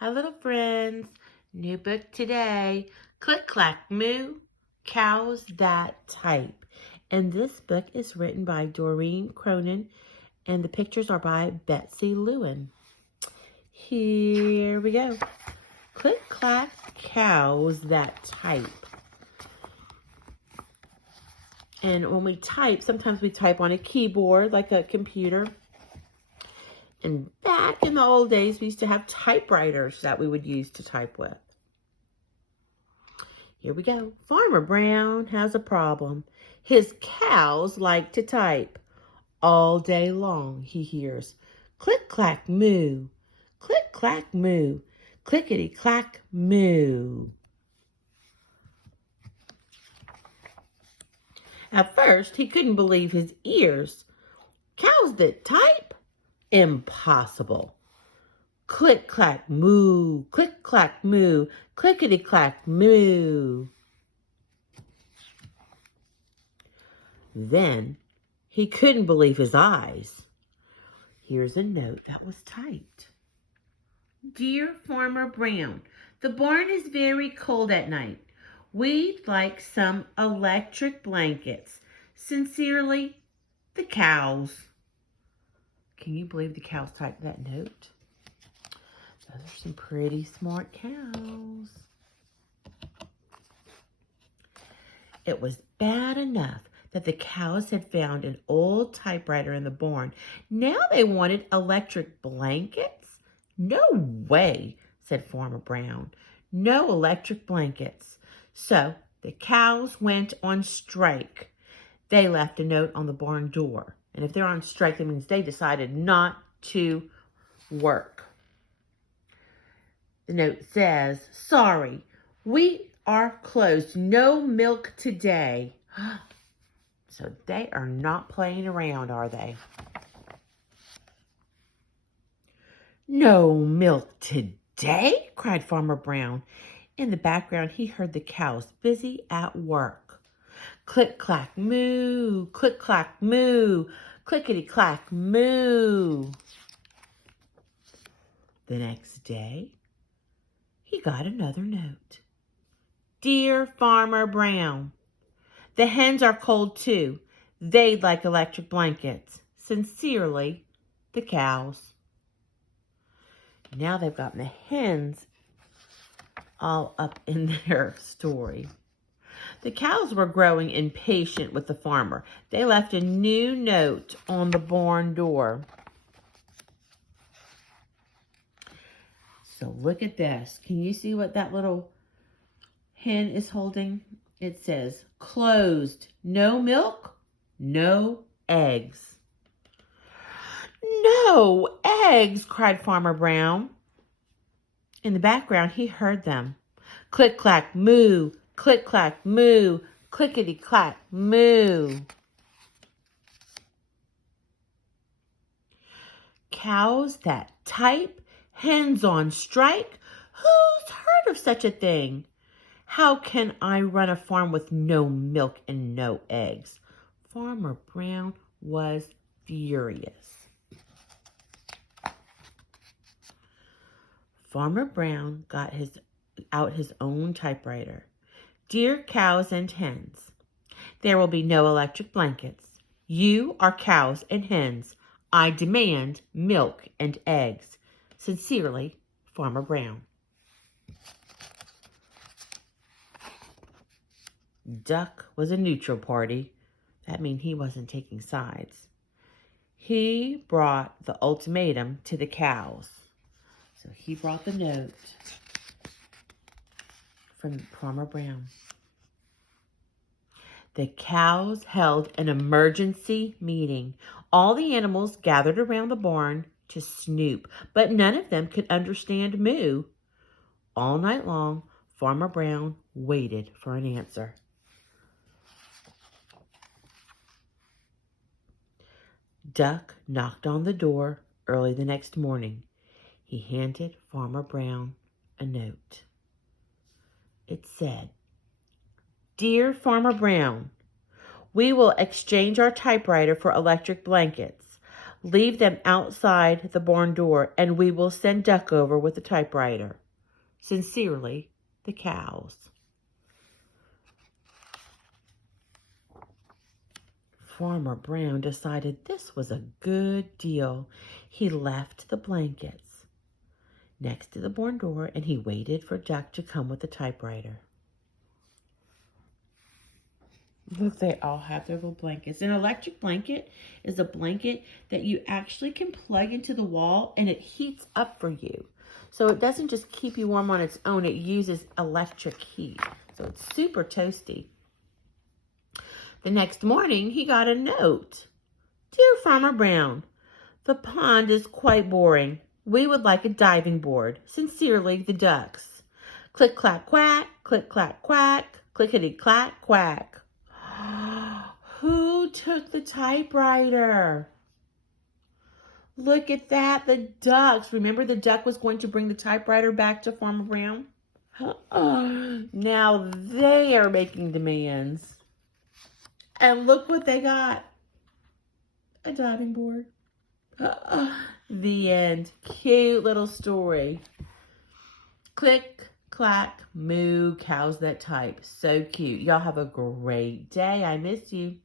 Hi, little friends. New book today. Click, clack, moo. Cows that type. And this book is written by Doreen Cronin, and the pictures are by Betsy Lewin. Here we go. Click, clack, cows that type. And when we type, sometimes we type on a keyboard like a computer. And back in the old days, we used to have typewriters that we would use to type with. Here we go. Farmer Brown has a problem. His cows like to type. All day long he hears click, clack, moo. Click, clack, moo. Clickety, clack, moo. At first, he couldn't believe his ears. Cows that type? Impossible. Click, clack, moo. Click, clack, moo. Clickety, clack, moo. Then he couldn't believe his eyes. Here's a note that was typed. Dear Farmer Brown, the barn is very cold at night. We'd like some electric blankets. Sincerely, the cows. Can you believe the cows typed that note? Those are some pretty smart cows. It was bad enough that the cows had found an old typewriter in the barn. Now they wanted electric blankets? No way, said Farmer Brown. No electric blankets. So the cows went on strike. They left a note on the barn door. And if they're on strike, that means they decided not to work. The note says, sorry, we are closed. No milk today. So they are not playing around, are they? No milk today? Cried Farmer Brown. In the background, he heard the cows busy at work. Click, clack, moo. Click, clack, moo. Clickety, clack, moo. The next day, he got another note. Dear Farmer Brown, the hens are cold too. They'd like electric blankets. Sincerely, the cows. Now they've gotten the hens all up in their story. The cows were growing impatient with the farmer. They left a new note on the barn door. So look at this. Can you see what that little hen is holding? It says, closed, no milk, no eggs. No eggs, cried Farmer Brown. In the background, he heard them. Click, clack, moo, click, clack, moo, clickety, clack, moo. Cows that type, hens on strike. Who's heard of such a thing? How can I run a farm with no milk and no eggs? Farmer Brown was furious. Farmer Brown got out his own typewriter. Dear cows and hens, there will be no electric blankets. You are cows and hens. I demand milk and eggs. Sincerely, Farmer Brown. Duck was a neutral party. That means he wasn't taking sides. He brought the ultimatum to the cows. So he brought the note from Farmer Brown. The cows held an emergency meeting. All the animals gathered around the barn to snoop, but none of them could understand moo. All night long, Farmer Brown waited for an answer. Duck knocked on the door early the next morning. He handed Farmer Brown a note. It said, Dear Farmer Brown, we will exchange our typewriter for electric blankets. Leave them outside the barn door, and we will send Duck over with the typewriter. Sincerely, the cows. Farmer Brown decided this was a good deal. He left the blankets next to the barn door, and he waited for Duck to come with the typewriter. Look, they all have their little blankets. An electric blanket is a blanket that you actually can plug into the wall, and it heats up for you. So it doesn't just keep you warm on its own. It uses electric heat. So it's super toasty. The next morning, he got a note. Dear Farmer Brown, the pond is quite boring. We would like a diving board. Sincerely, the ducks. Click, clack, quack. Click, clack, quack. Clickety, clack, quack. Who took the typewriter? Look at that, the ducks. Remember the duck was going to bring the typewriter back to Farmer Brown? Now they are making demands. And look what they got. A diving board. The end. Cute little story. Click, clack, moo, cows that type. So cute. Y'all have a great day. I miss you.